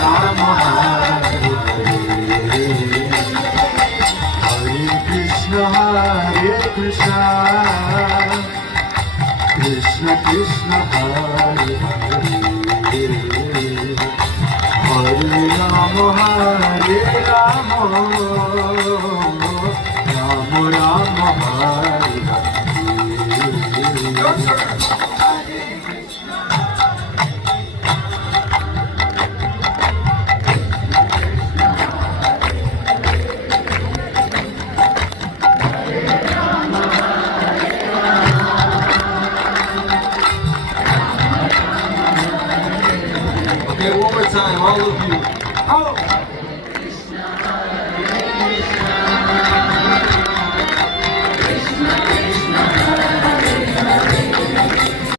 Ram, Hare Krishna, Hare Krishna, Krishna Krishna, Hare Hare, Hare Ram, Hare Ram, Ram Ram, Hare Hare. Okay, one more time, all of you. Oh!